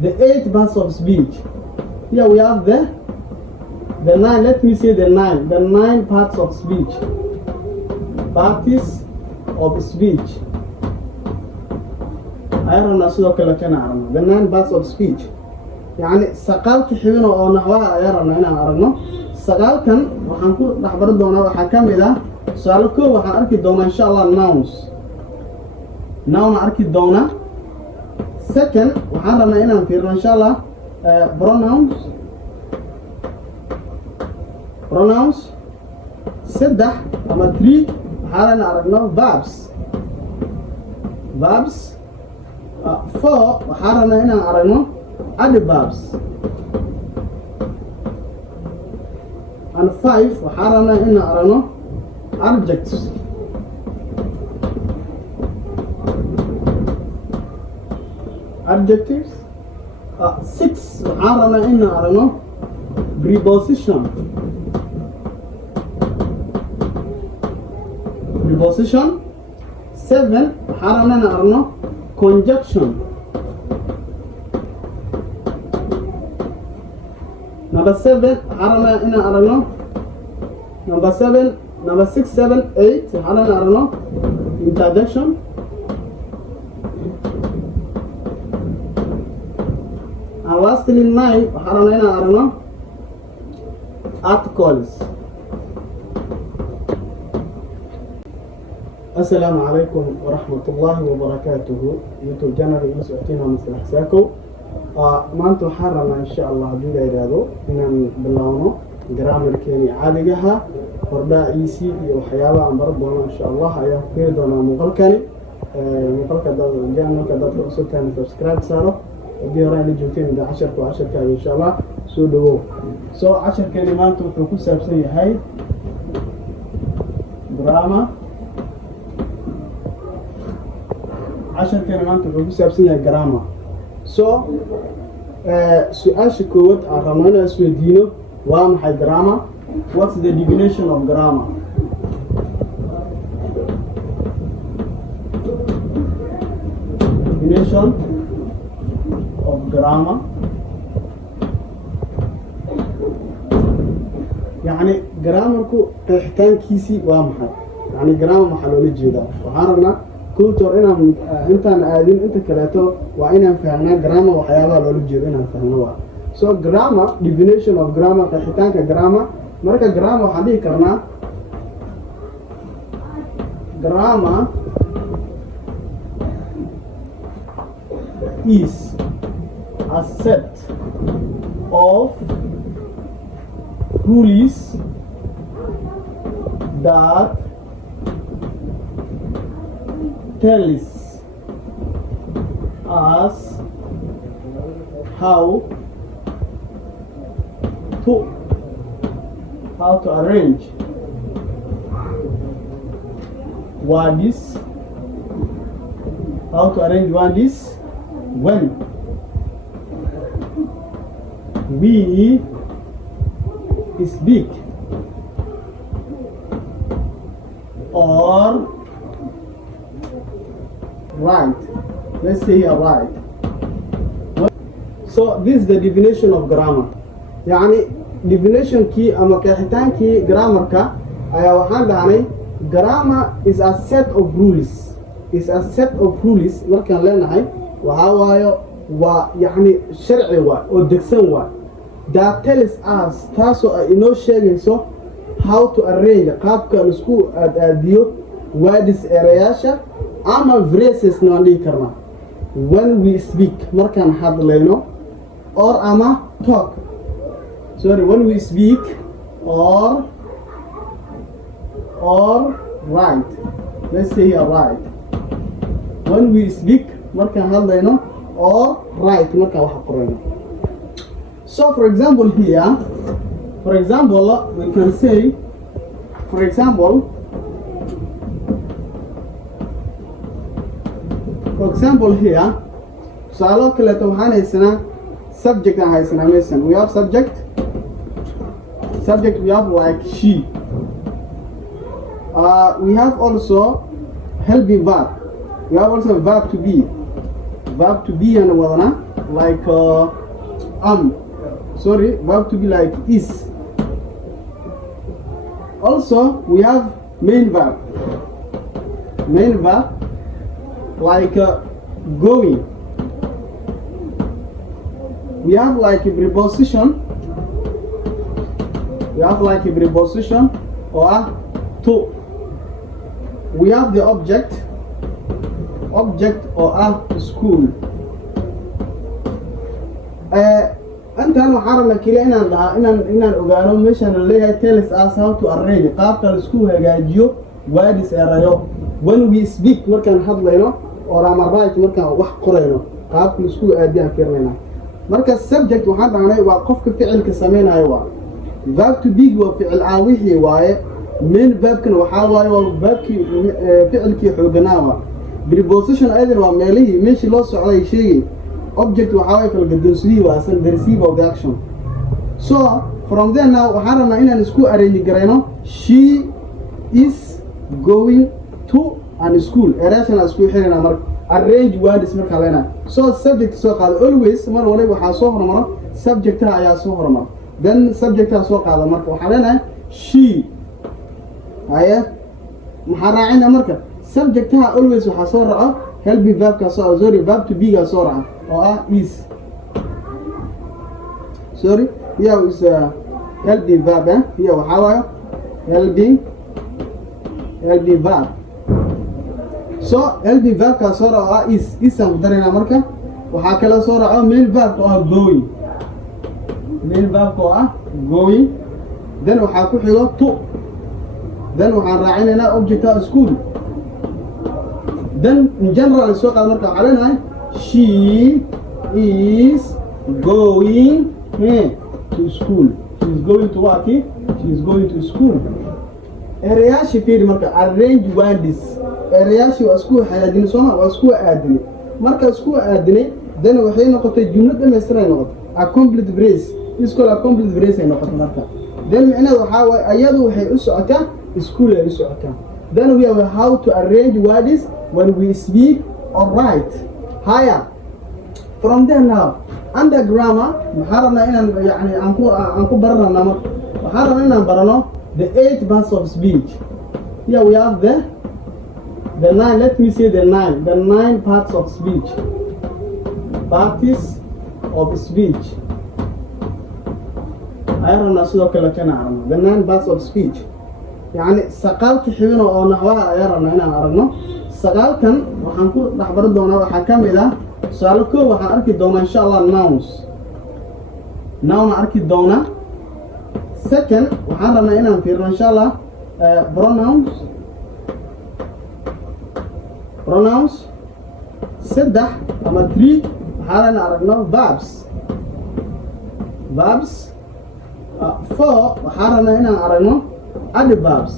the 8 parts of speech. Here we have the 9, let me say the 9 parts of speech. Parties of speech. أيرنا سلوك لكنا عرنا the 9 parts of speech. يعني سقال كحبنا أو نحوها أيرنا هنا عرنا سقال كان وحنقول راح بردونا وحكم إذا سؤالكم وحنأركي دونا إن شاء الله nouns. noun أركي دونا. second وحنرنا هنا نفيرنا إن شاء الله pronouns. سدح أما 3 حالنا عرفنا verbs 4 وحالنا هنا عرفنا adverbs and 5 وحالنا هنا عرفنا adjectives. Adjectives 6 وحالنا هنا عرفنا preposition. Preposition 7 حالنا نعرفنا conjunction. Number 7 حالنا نعرفنا number 6 7 8 حالنا نعرفنا interjection. And lastly 9 حالنا نعرفنا articles. السلام عليكم ورحمة الله وبركاته. يوتيوب جانر مسؤولين مثل حساكو. ما أنتم حرنا إن شاء الله بيدا يرادو إن بلاونو جرامر كيني عادي جها فردا إيسي وحياة عن برضونا إن شاء الله أيام كيدونا مقالكني مقالك جانر كذا تقصد كان سبسكرايب صاروا ودي رأي نجوتين ده 10 كان إن شاء الله سودو 10 كلمات وتكون سبسية هاي دراما 10 كلمات وتكون سبسية جراما. سؤال شكوت أرمانا سويدينو وام هاي grammar. What's the definition of grammar? Definition of grammar يعني جرامركو تحتاج كيسي وامحل يعني جرامر محلول جدا وحارنا كلتور إنا أنت قاعدين أنت كلاتو وإنا فهمنا جرامر وحياة لولو جدا إنا فهمنا. So grammar definition of grammar تحتاج كجرامر مركا جرامر حدي كرنا grammar is a set of rules that tells us how to arrange words, when we speak or write. Let's say here write. So this is the definition of grammar. يعني definition key أما كحتان key grammar كا أيا واحد يعني grammar is a set of rules. Is a set of rules مركان لنا هاي وهاوايو ويعني شرعي أو دكسن that tells us تاسو إنه شيء so how to arrange قابك نسكو أديو words أرياشة أما phrases نوعي كرنا when we speak مركان حد لينو or أما talk when we speak or write. Let's say here write. When we speak مركان حد لينو or write مركان واحد قرينا. So for example here, we can say, for example here, سؤالات كلها توحان هيسنا subject هيسنا مثلا we have subject we have like she. We have also helping verb. We have also verb to be and وضنا like sorry, verb to be like is. Also, we have main verb. Main verb like going. We have like a preposition. We have like a preposition or to. We have the object or school. أنتن وحرنا كلا إن الأجانب مش أنا اللي tells us how to arrange قابل السكول هجاجيو وادس أرايو when we speak مركن حد لينو or am right مركن واحد قرينو قابل السكول أديها كيرنا مركز subject وحد عناه وقف كفعل كسمينا أيوة verb to be وفعل عاويه واي من verb كن وحاواي وverb كي فعل كي حوجناوا preposition أيضا وماليه مش لص على شيء object وحاوي في القدوسية وأصل the receiver of the action. So from there now وحرنا إن school arrange قرينا she is going to an school. إراشنا school حيرنا مر arrange word اسمه كلنا. So subject so قال always مر ولا وحاسوه مر subject يا سوه مر. Then subject سو قال مر وحرنا she هيا محرعين مركب subject always وحاسوه help me verb كسر sorry verb to be كسرعة or is sorry here is helping verb here وحاول helping verb so helping verb كسرعة is مدرنا مركب وحكلا سرعة main verb going main verb going then وحكو حلو to then وحنراعينا object school then in general السؤال قال مركب علينا she is going to school. She is going to what? She is going to school. Area she feed مركب arrange words. Area she was school حيادين صنع وسكول أدنى. مركب سكول أدنى then وحين نقطة الجملة المصرية نقطة a complete phrase. is called a complete phrase نقطة مركب. then معنا وحاول أيده وحي أسعك school أسعك. then we have how to arrange words when we speak or write. Higher. From there now, under grammar, محرنا إن يعني أنكو برنا نمر. محرنا إن برنا the 8 parts of speech. Here we have the 9. Let me say the 9 parts of speech. Parts of speech. أيرنا سوق لكنا the 9 parts of speech. يعني سقالك حبنا أو نحوها أيرنا هنا أرنا. سقال كان وحنقول نحبر دونا وحكم إذا سؤالكو وحنأركي دونا إن شاء الله nouns noun أركي دونا second وحنرنا هنا نفيرنا إن شاء الله pronouns سدح أما 3 وحنرنا أركنا verbs 4 وحنرنا هنا أركنا adverbs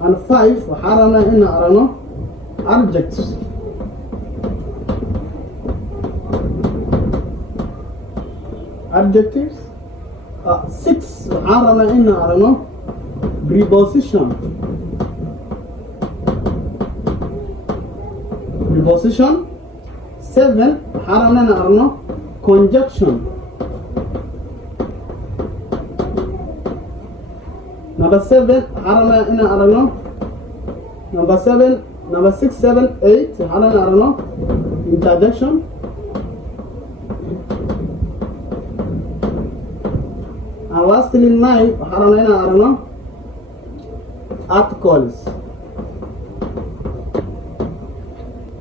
and 5 وحرنا إن أرنا adjectives adjectives 6 وحرنا إن أرنا preposition 7 وحرنا إن أرنا conjunction Number 7 حرنا إن أرنا number 6 7 8 حرنا أرنا interjection and lastly 9 حرنا إن أرنا articles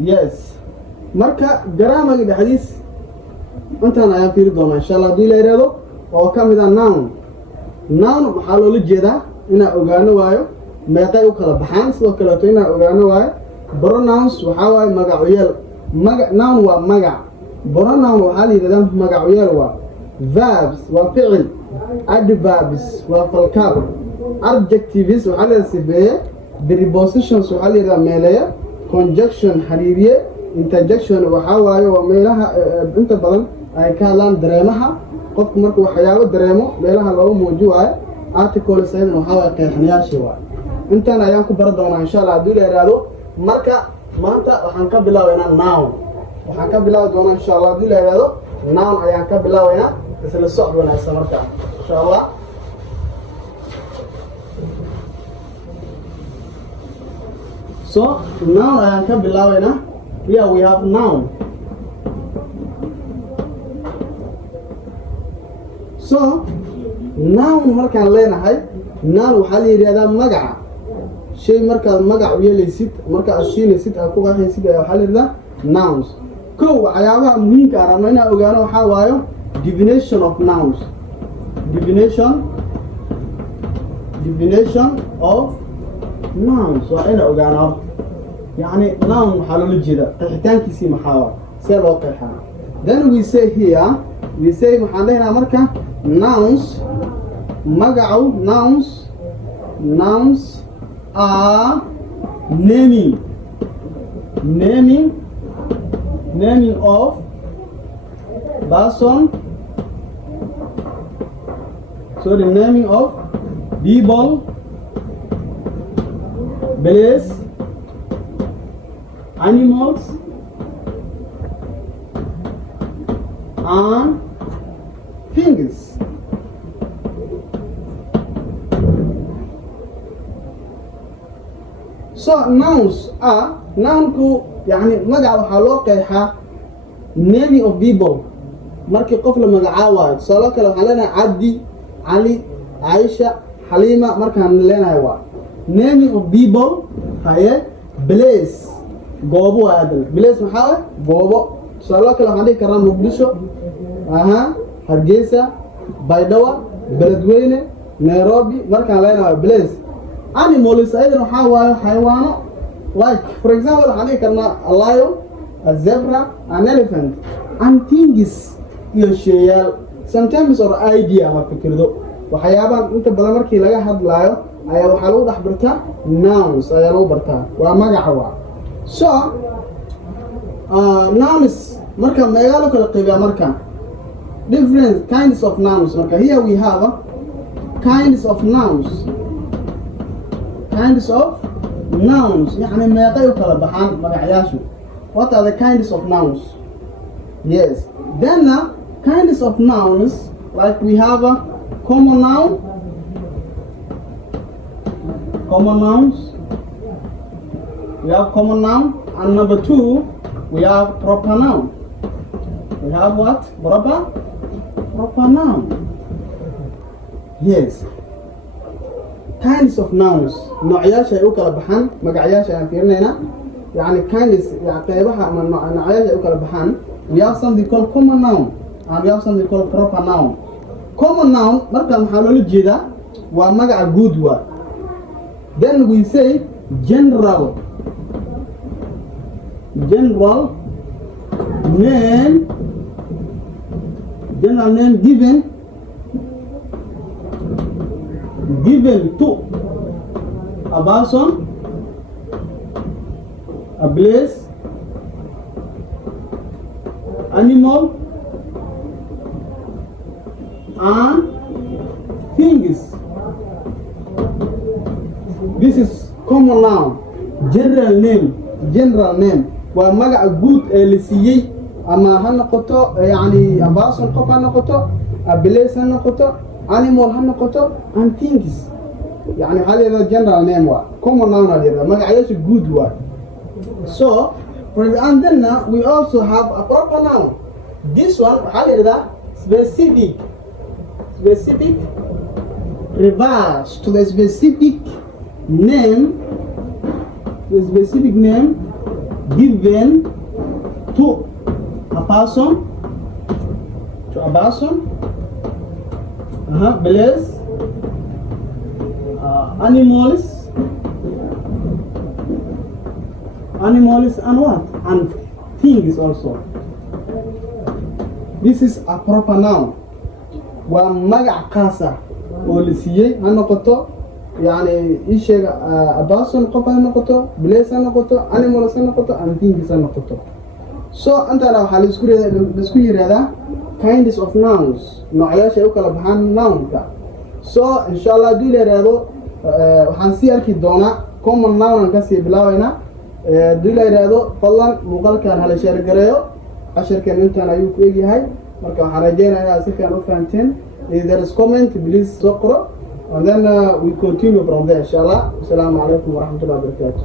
yes marka grammar الحديث أنت أنا في دوما إن شاء الله دي ليرادو أو كم إذا noun maxaa loola jeedaa inaa ogaano waayo meeqay u kala baxaan sidoo kaleeto inaa ogaano waayo pronouns waxaa waaye magacyeel noun waa magac pronoun waxaa la yidhahdaa magacyeel waa verbs waa ficil adverbs waa falkaab adjectives waxaa la sifeeye prepositions waxaa la yidhahdaa meeleeya conjunction xiriiriye interjection waxaa waaye waa meelaha inta badan ay ka hadlaan dareemaha qofku markuu waxyaabo dareemo meelaha looga muujiyo waaye articles ayadana waxaa waaye qeexnayaashii waaye intaan ayaan ku baran doonaa insha allah haddii la yidhaahdo marka maanta waxaan ka bilaabaynaa noun. Waxaan ka bilaabi doonaa insha Allah hadii la yiraahdo noun ayaan ka bilaabaynaa isla socod wanaagsan markaa insha Allah. So noun ayaan ka bilaabaynaa. Here we have noun. So noun markaan leenahay noun waxaa la yiraahdaa magaca shay markaad magac u yeelaysid markaad siinaysid aad ku qeexaysid ayaa waxaa la yiraahdaa nouns. Kow waxyaabaha muhiimka ah rabno inaan ogaano waxaa waayo definition of nouns. Definition of nouns waa ina ogaano yani noun waxaa loola jeeda qeexitaankiisii maxaa waa see loo qeexaa. Then we say here waxaan leeyahay marka nouns magacu nouns are naming of person, sorry, naming of people, place, animals, and things. So nouns are nounku yani magaca waxaa loo qeexaa naming of people markii qof la magacaabayo. Tusaale kale waxaan leenahay Cabdi, Cali, Aisha, Halima markaan leenahay waa naming of people. Haye place goobo aadan place maxaa goobo. Tusaale kale waxaan dhihi karnaa Muqdisho, Hargeysa, Baydhabo, Beledweyne, Nairobi markaan leenahay place. Animals aydan waxaa waayo xayawaano like for example waxaan dhihi karnaa a lion, a zebra, an elephant, and things iyo sheeyaal sometimes or idea ama fikirdo. Waxyaabahan inta badan markii laga hadlaayo ayaa waxaa lagu dhex bartaa nouns ayaa lagu bartaa waa magaca waa. So nouns marka meegaa loo kala qeybiyaa marka different kinds of nouns. Marka here we have kinds of nouns. يعني meeqay u kala baxaan magacyaashu. What are the kinds of nouns? Yes, then kinds of nouns like we have a common nouns. We have common noun, and number two we have proper noun. We have what? Proper noun. Yes, kinds of nouns noocyyaasha ay u kala baxaan magacyaasha aan fiirinayna yani kinds yani qeybaha ama noocyyaasha ay u kala baxaan. We have something called common noun and we have something called proper noun. Common noun marka maxaa loola jeedaa waa magaca guud waa. Then we say general name given to a person, a place, animal, and things. This is common noun. General name waa magaca guud ee la siiyey ama ha noqoto yani a person qof ha noqoto, a place ha noqoto, animal ha noqoto, and things. يعني هذا general name waa common noun هذا magacayaasha guud waa. So and then we also have a proper noun. This one هذا specific refers to the specific name given to a person, place, animals and what? And things also. This is a proper noun. Waa magac khaas ah oo la siiyey ha noqoto yani isheega a person qof ha noqoto, place ha noqoto, animals ha noqoto, and things ha noqoto. So antana waxaa la isku yiraahdaa kinds of nouns noocyyaasha ay u kala baxaan nounka. So inshallah hadii la yiraahdo waxaan sii arki doonaa common noun aan kasii bilaabaynaa haddii la yidhaahdo fadlan muuqaalkan hala sheer gareeyo casharkan intaan ayuu ku egyahay marka waxaan rajeynayaa si fiican u fahamteen if there is comment please soo qoro and then we continue from there inshallah. Assalamu alaikum warahmatullahi wabarakatuh.